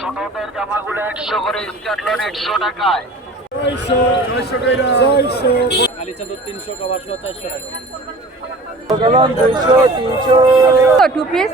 ছোটদের জামাগুলো একশো করে স্ক্যাটলন একশো টাকায়। আলি চাদর তিনশো কভার শো চারশো টাকা। টু পিস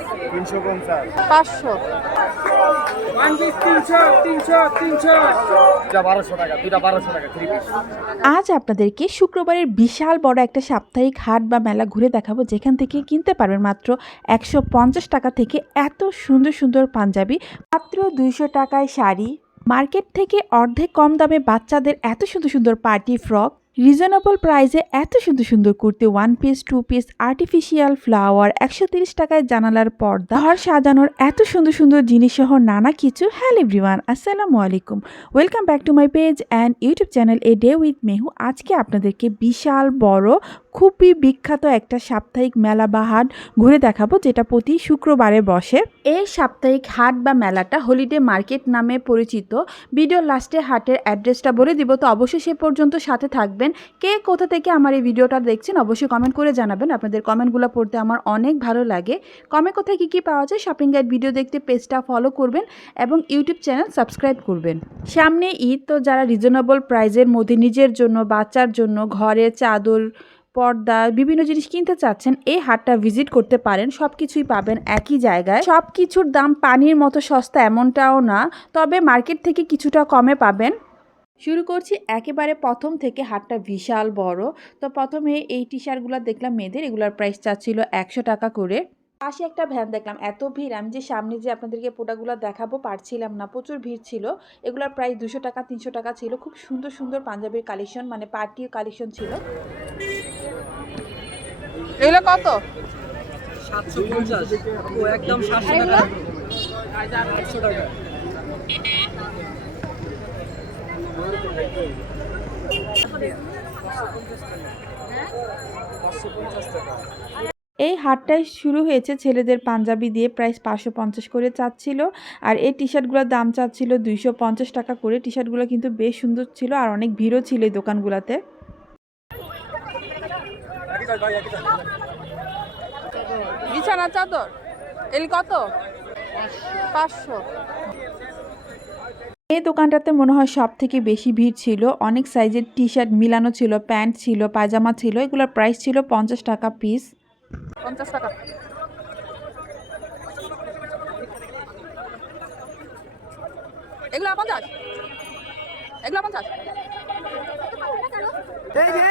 আজ আপনাদেরকে শুক্রবারের বিশাল বড় একটা সাপ্তাহিক হাট বা মেলা ঘুরে দেখাবো যেখান থেকে কিনতে পারবেন মাত্র একশো পঞ্চাশ টাকা থেকে এত সুন্দর সুন্দর পাঞ্জাবি মাত্র দুইশো টাকায় শাড়ি। মার্কেট থেকে অর্ধেক কম দামে বাচ্চাদের এত সুন্দর সুন্দর পার্টি ফ্রক রিজনেবল প্রাইসে এত সুন্দর সুন্দর kurti one piece two piece artificial flower একশো তিরিশ টাকায় জানালার পর্দা, ঘর সাজানোর এত সুন্দর সুন্দর জিনিস সহ নানা কিছু। হ্যালো এভরিওয়ান আসসালামু আলাইকুম। Welcome back to my page and YouTube channel a day with Mehu আজকে আপনাদেরকে বিশাল, বড়, খুবই বিখ্যাত একটা সাপ্তাহিক মেলা বা হাট ঘুরে দেখাবো, যেটা প্রতি শুক্রবারে বসে। এই সাপ্তাহিক হাট বা মেলাটা হলিডে মার্কেট নামে পরিচিত। ভিডিও লাস্টে হাটের অ্যাড্রেসটা বলে দিব, তো অবশ্যই সে পর্যন্ত সাথে থাকবেন। কে কোথা থেকে আমার এই ভিডিওটা দেখছেন অবশ্যই কমেন্ট করে জানাবেন। আপনাদের কমেন্টগুলো পড়তে আমার অনেক ভালো লাগে। কমে কোথায় কী কী পাওয়া যায় শপিং গাইড ভিডিও দেখতে পেজটা ফলো করবেন এবং ইউটিউব চ্যানেল সাবস্ক্রাইব করবেন। সামনে ঈদ, তো যারা রিজনেবল প্রাইজের মধ্যে নিজের জন্য, বাচ্চার জন্য, ঘরে চাদর, পর্দা, বিভিন্ন জিনিস কিনতে চাচ্ছেন, এই হাটটা ভিজিট করতে পারেন। সব কিছুই পাবেন একই জায়গায়। সব কিছুর দাম পানির মতো সস্তা এমনটাও না, তবে মার্কেট থেকে কিছুটা কমে পাবেন। শুরু করছি একেবারে প্রথম থেকে হাটটা বিশাল বড়। তো প্রথমে এই টি শার্টগুলো দেখলাম মেয়েদের এগুলোর প্রাইস চাচ্ছিল একশো টাকা করে। পাশে একটা ভ্যান দেখলাম এত ভিড় আমি যে সামনে যে আপনাদেরকে পোটাগুলো দেখাবো পারছিলাম না প্রচুর ভিড় ছিল। এগুলোর প্রাইস দুশো টাকা তিনশো টাকা ছিল খুব সুন্দর সুন্দর পাঞ্জাবির কালেকশন মানে পার্টির কালেকশন ছিল। এগুলো কত? সাতশো পঞ্চাশ। একদম সাতশো টাকা। টাকা। এই হাটটাই শুরু হয়েছে ছেলেদের পাঞ্জাবি দিয়ে, প্রাইস পাঁচশো পঞ্চাশ করে চাচ্ছিল। আর এই টি শার্টগুলোর দাম চাচ্ছিল দুইশো পঞ্চাশ টাকা করে। টি শার্টগুলো কিন্তু বেশ সুন্দর ছিল আর অনেক ভিড়ও ছিল এই দোকানগুলোতে। বিছানা, চাদর, এল কত? পাঁচশো। এই দোকানটাতে মনে হয় সব থেকে বেশি ভিড় ছিল। অনেক সাইজের টি শার্ট মিলানো ছিল প্যান্ট ছিল পায়জামা ছিল এগুলোর প্রাইস ছিল পঞ্চাশ টাকা পিস। পঞ্চাশ টাকা। এগুলো পঞ্চাশ। এগুলো পঞ্চাশ। দেখেন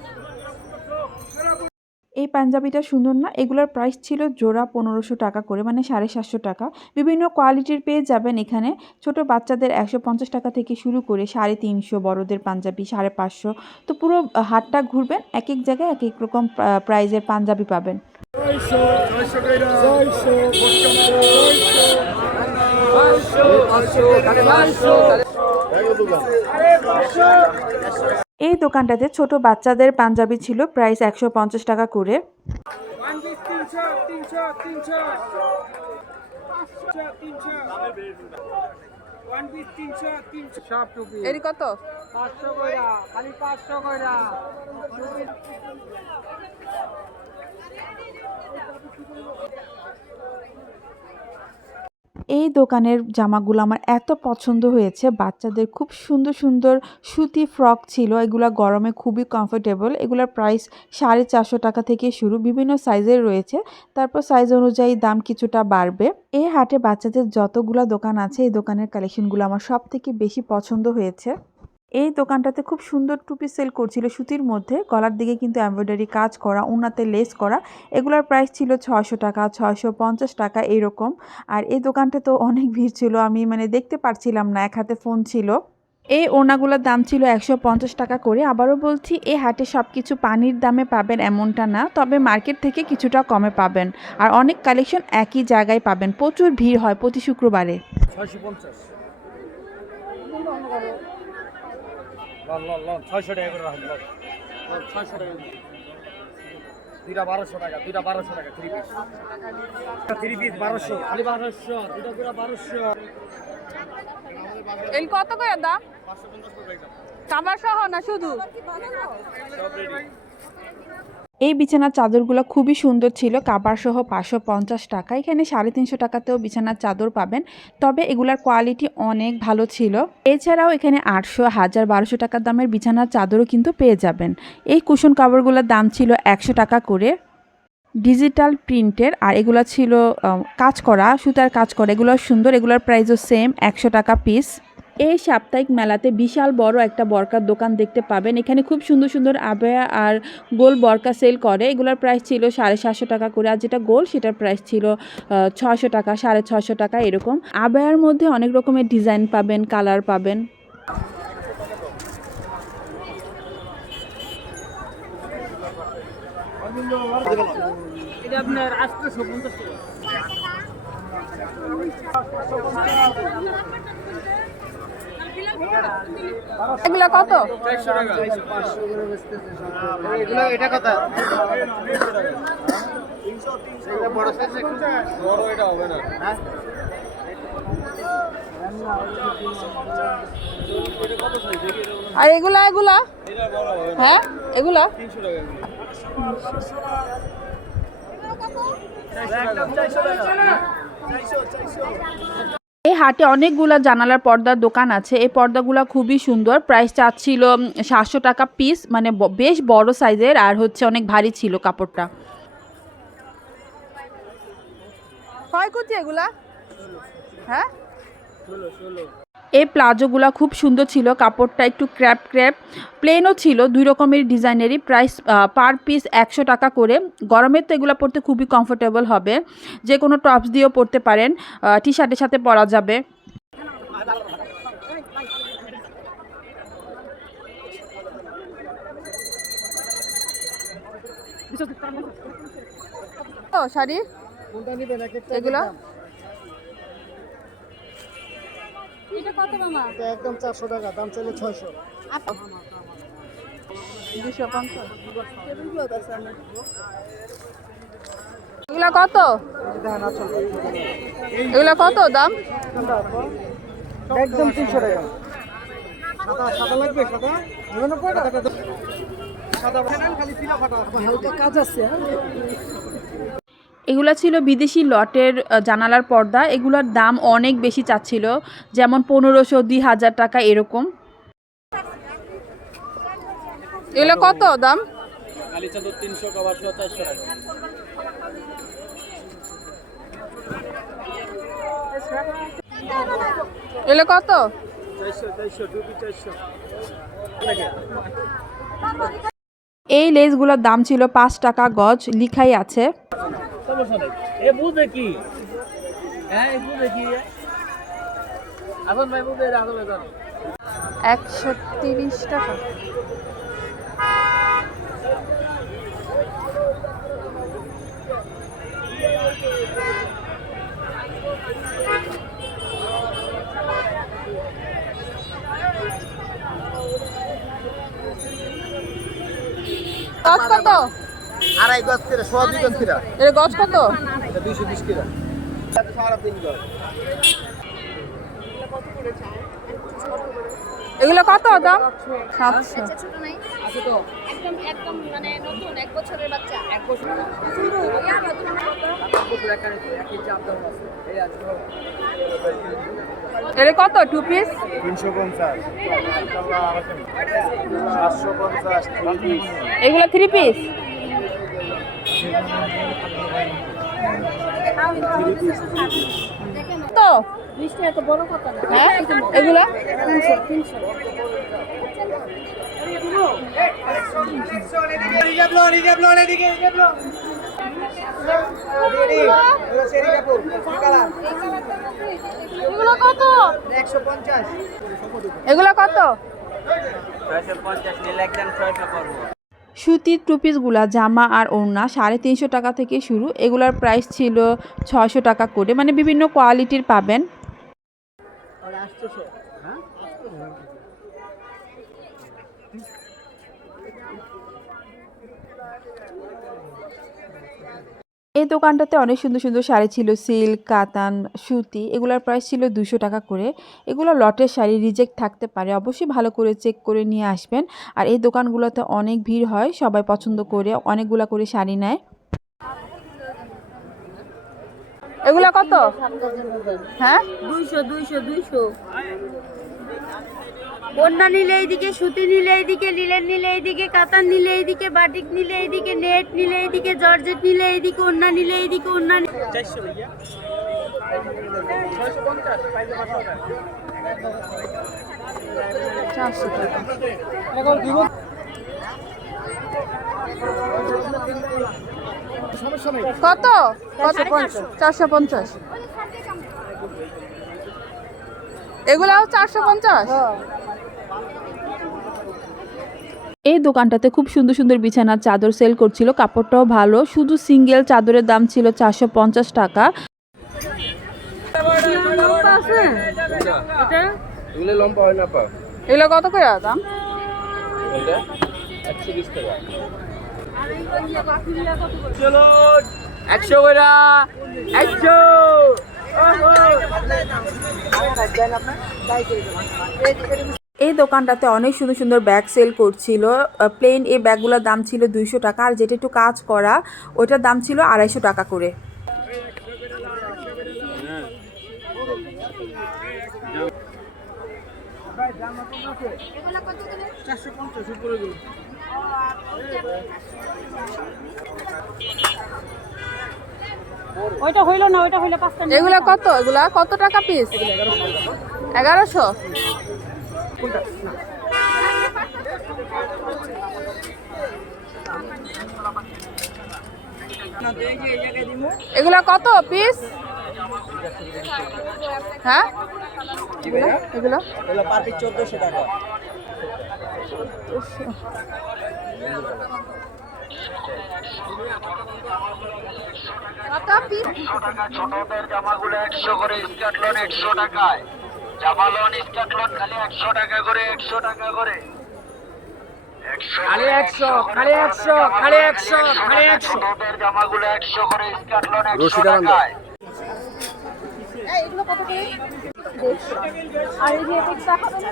পাঞ্জাবিটা সুন্দর না এগুলোর প্রাইস ছিল জোড়া পনেরোশো টাকা করে মানে সাড়ে সাতশো টাকা বিভিন্ন কোয়ালিটির পেয়ে যাবেন এখানে ছোট বাচ্চাদের একশো পঞ্চাশ টাকা থেকে শুরু করে সাড়ে তিনশো বড়দের পাঞ্জাবি সাড়ে পাঁচশো তো পুরো হাটটা ঘুরবেন এক এক জায়গায় এক এক রকম প্রাইজের পাঞ্জাবি পাবেন এই দোকানটাতে ছোট বাচ্চাদের পাঞ্জাবি ছিল প্রাইস একশো পঞ্চাশ টাকা করে। এর কত? এই দোকানের জামাগুলো আমার এত পছন্দ হয়েছে। বাচ্চাদের খুব সুন্দর সুন্দর সুতি ফ্রক ছিল। এগুলো গরমে খুবই কমফোর্টেবল এগুলোর প্রাইস সাড়ে চারশো টাকা থেকে শুরু। বিভিন্ন সাইজের রয়েছে। তারপর সাইজ অনুযায়ী দাম কিছুটা বাড়বে। এই হাটে বাচ্চাদের যতগুলো দোকান আছে, এই দোকানের কালেকশনগুলো আমার সব থেকে বেশি পছন্দ হয়েছে। এই দোকানটাতে খুব সুন্দর টুপি সেল করছিল সুতির মধ্যে। গলার দিকে কিন্তু এমব্রয়ডারি কাজ করা উনাতে লেস করা। এগুলোর প্রাইস ছিল ছয়শো টাকা, ছয়শো পঞ্চাশ টাকা এইরকম আর এই দোকানটা তো অনেক ভিড় ছিল, আমি মানে দেখতে পারছিলাম না, এক হাতে ফোন ছিল। এই ওনাগুলোর দাম ছিল একশো পঞ্চাশ টাকা করে। আবারও বলছি, এই হাটে সব কিছু পানির দামে পাবেন এমনটা না, তবে মার্কেট থেকে কিছুটা কমে পাবেন। আর অনেক কালেকশন একই জায়গায় পাবেন। প্রচুর ভিড় হয় প্রতি শুক্রবারে। ছয়শো পঞ্চাশ। ছয়শো টাকা করে রাখুন লন। লন, ছয়শো টাকা করে। দুইটা বারোশো টাকা দুইটা বারোশো টাকা থ্রি পিস থ্রি পিস বারোশো। খালি বারোশো দুটা পুরো বারোশো। এই কত করে দাম? কাবার সহ না শুধু? এই বিছানার চাদরগুলো খুবই সুন্দর ছিল। কাবার সহ পাঁচশো পঞ্চাশ টাকা। এখানে সাড়ে তিনশো টাকাতেও বিছানার চাদর পাবেন। তবে এগুলার কোয়ালিটি অনেক ভালো ছিল। এছাড়াও এখানে আটশো, হাজার, বারোশো টাকার দামের বিছানার চাদরও কিন্তু পেয়ে যাবেন। এই কুশন কাপড়গুলোর দাম ছিল একশো টাকা করে। ডিজিটাল প্রিন্টের আর এগুলো ছিল কাজ করা, সুতার কাজ করা এগুলো সুন্দর। এগুলোর প্রাইসও সেম একশো টাকা পিস এই সাপ্তাহিক মেলাতে বিশাল বড় একটা বরকার দোকান দেখতে পাবেন। এখানে খুব সুন্দর সুন্দর আবেয়া আর গোল বরকা সেল করে। এগুলোর প্রাইস ছিল সাড়ে সাতশো টাকা করে আর যেটা গোল সেটার প্রাইস ছিল ছশো টাকা, সাড়ে ছশো টাকা এরকম। আবেয়ার মধ্যে অনেক রকমের ডিজাইন পাবেন কালার পাবেন। আপনার এগুলো কত? এগুলো এটা কথা। বড় সাইজ বড় এটা হবে না। আর এগুলা এগুলা? হ্যাঁ এগুলা? এই হাটে অনেকগুলা জানালার পর্দার দোকান আছে। এই পর্দাগুলা খুবই সুন্দর। প্রাইস চাচ্ছিল সাতশো টাকা পিস মানে বেশ বড় সাইজের আর হচ্ছে অনেক ভারী ছিল কাপড়টা। কয় কুচি এগুলা? হ্যাঁ? এই প্লাজোগুলো খুব সুন্দর ছিল কাপড়টা একটু ক্র্যাপ ক্র্যাপ প্লেনও ছিল দুই রকমের ডিজাইনেরই প্রাইস পার পিস একশো টাকা করে। গরমের তো এগুলো পরতে খুবই কমফোর্টেবল হবে যে কোনো টপস দিয়েও পরতে পারেন টি শার্টের সাথে পরা যাবে। শাড়ি? কোনটা এক একটা এগুলো এটা একদম চারশো টাকা দাম চাইলে ছয়শো। দুশো পঞ্চাশ। এগুলা কত? এগুলা কত দাম? একদম তিনশো টাকা। সাদা সাদা লাগবে সাদা? সাদা খালি ফাটা হালকা কাজ আছে এগুলা ছিল বিদেশি লটের জানালার পর্দা। এগুলোর দাম অনেক বেশি চাচ্ছিল যেমন পনেরোশো দুই হাজার টাকা এরকম। এগুলো কত দাম? এগুলা কত? এই লেসগুলোর দাম ছিল পাঁচ টাকা গজ লিখাই আছে। এ বুঝে কি? হ্যাঁ এ বুঝে কি? এখন ভাই, বুঝে জানো। একশো তিরিশ টাকা। কত? আড়াই গজ কিরা সোয়া দুই গজ কিরা। এর গছ কত? এটা দুইশো বিশ কিরা। সাড়ে তিন গজ এগুলো কত দাম? সাতশো। ছোট একদম একদম মানে নতুন এক বছরের বাচ্চা। এক বছর। এর কত? টু পিস তিনশো পঞ্চাশ। সাতশো পঞ্চাশ। এগুলো থ্রি পিস তো? মিষ্টি এত বড় কথা হ্যাঁ? এগুলো? তিনশো তিনশো এগুলো কত? একশো পঞ্চাশ। এগুলো কত? ছয়শো পঞ্চাশ নিলে একদম ছয়শো করব। সুতির টু পিসগুলা জামা আর ওড়না সাড়ে তিনশো টাকা থেকে শুরু। এগুলার প্রাইস ছিল ছশো টাকা করে। মানে বিভিন্ন কোয়ালিটির পাবেন। এই দোকানটাতে অনেক সুন্দর সুন্দর শাড়ি ছিল সিল্ক কাতান সুতি এগুলোর প্রাইস ছিল দুশো টাকা করে। এগুলো লটের শাড়ি রিজেক্ট থাকতে পারে অবশ্যই ভালো করে চেক করে নিয়ে আসবেন। আর এই দোকানগুলোতে অনেক ভিড় হয় সবাই পছন্দ করে অনেকগুলা করে শাড়ি নেয়। এগুলো কত? হ্যাঁ দুইশো দুইশো দুইশো। বন্যা নিলে এইদিকে সুতি নিলে এইদিকে লিলেন নিলে এইদিকে কাতান নিলে এইদিকে বাটিক নিলে এইদিকে নেট নিলে এইদিকে জর্জেট নিলে এইদিকে অন্যা নিলে এইদিকে অন্যা চারশো টাকা কত কত চারশো। পঞ্চাশ। এগুলাও চারশো পঞ্চাশ? এই দোকানটাতে খুব সুন্দর সুন্দর বিছানার চাদর সেল করছিল। কাপড়টাও ভালো। শুধু সিঙ্গেল চাদরের দাম ছিল চারশো পঞ্চাশ টাকা। এগুলো লম্বা হয় না পা। এগুলো কত করে দাম? একশো বিশ একশো কইরা একশো। এই দোকানটাতে অনেক সুন্দর সুন্দর ব্যাগ সেল করছিল। প্লেন এই ব্যাগগুলোর দাম ছিল দুইশো টাকা আর যেটা একটু কাজ করা ওটার দাম ছিল আড়াইশো টাকা করে। চারশো পঞ্চাশ উপরে দিন ওইটা হইল না ওইটা হইল পাঁচটা এগুলা কত? এগুলা কত টাকা পিস এগারোশো? কোনটা? না। এগুলা কত পিস হ্যাঁ? এগুলো? এগুলো? পার পিস চোদ্দোশো টাকা। কত পিস একশো টাকা ছোটদের জামাগুলো একশো করে স্কার্টলন একশো টাকায়। জামালন স্কার্টলন খালি একশো টাকা করে একশো টাকা করে। খালি একশো খালি একশো খালি একশো খালি একশো। জামাগুলো একশো করে স্কার্টলন একশো টাকায়। আর এই যে এটা হবে না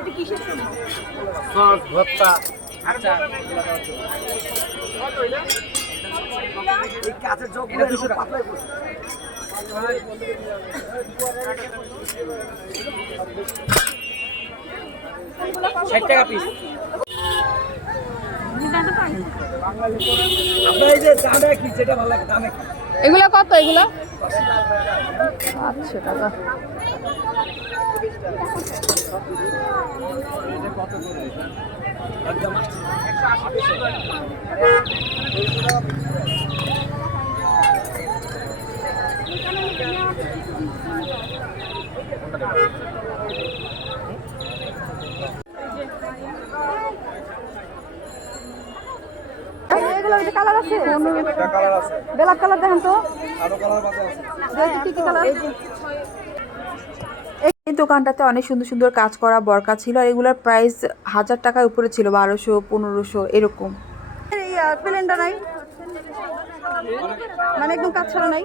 এটা কিসের জন্য? সস ভর্তা এটা দুশো টাকা। ষাট টাকা পিস আপনার এই যে দামে যেটা ভালো লাগে দামে কি? কত এগুলা? আচ্ছা টাকা। এগুলো এই যে কালার আছে? কালার আছে। ব্ল্যাক কালার দেখেন তো। আরও কালার বাজার আছে। কি কি কালার? এই দোকানটাতে অনেক সুন্দর সুন্দর কাজ করা বরকা ছিল আর এগুলোর প্রাইস হাজার টাকার উপরে ছিল বারোশো পনেরোশো এরকম। এই প্লেনটা নাই? মানে একদম কাজ ছাড়া নাই?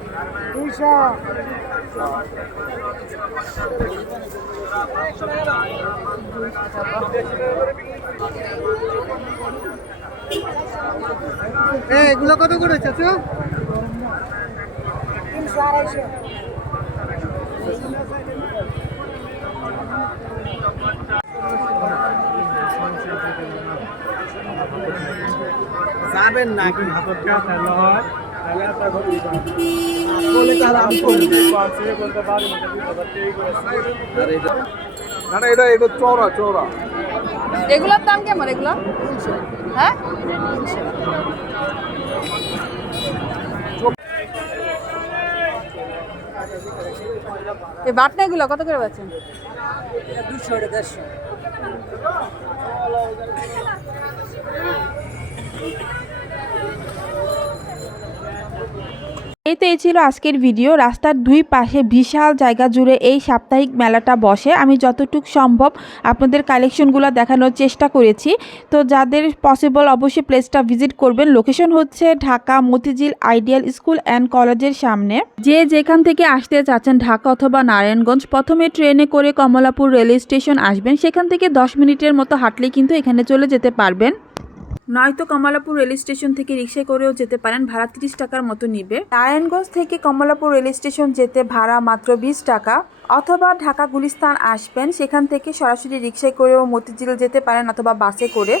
এগুলো কত করে চাচু? যাবেন নাকি বলে তাহলে আমি করব এটা এটা চওড়া চওড়া এগুলোর দাম কেমন? এগুলো? হ্যাঁ? এই বাটনাগুলো কত করে পাচ্ছেন? দুশো দেড়শো। তো এই ছিল আজকের ভিডিও রাস্তার দুই পাশে বিশাল জায়গা জুড়ে এই সাপ্তাহিক মেলাটা বসে। আমি যতটুক সম্ভব আপনাদের কালেকশনগুলো দেখানোর চেষ্টা করেছি। তো যাদের পসিবল অবশ্যই প্লেসটা ভিজিট করবেন। লোকেশন হচ্ছে Dhaka Motijheel ideal school and কলেজের সামনে। যে যেখান থেকে আসতে চাচ্ছেন ঢাকা অথবা নারায়ণগঞ্জ, প্রথমে ট্রেনে করে কমলাপুর রেল স্টেশন আসবেন। সেখান থেকে দশ মিনিটের মতো হাঁটলে কিন্তু এখানে চলে যেতে পারবেন। নয়তো কমলাপুর রেল স্টেশন থেকে রিক্সায় করেও যেতে পারেন, ভাড়া তিরিশ টাকার মতো নিবে। নারায়ণগঞ্জ থেকে কমলাপুর রেল স্টেশন যেতে ভাড়া মাত্র বিশ টাকা। অথবা ঢাকা গুলিস্তান আসবেন, সেখান থেকে সরাসরি রিক্সায় করেও মতিঝিল যেতে পারেন অথবা বাসে করে।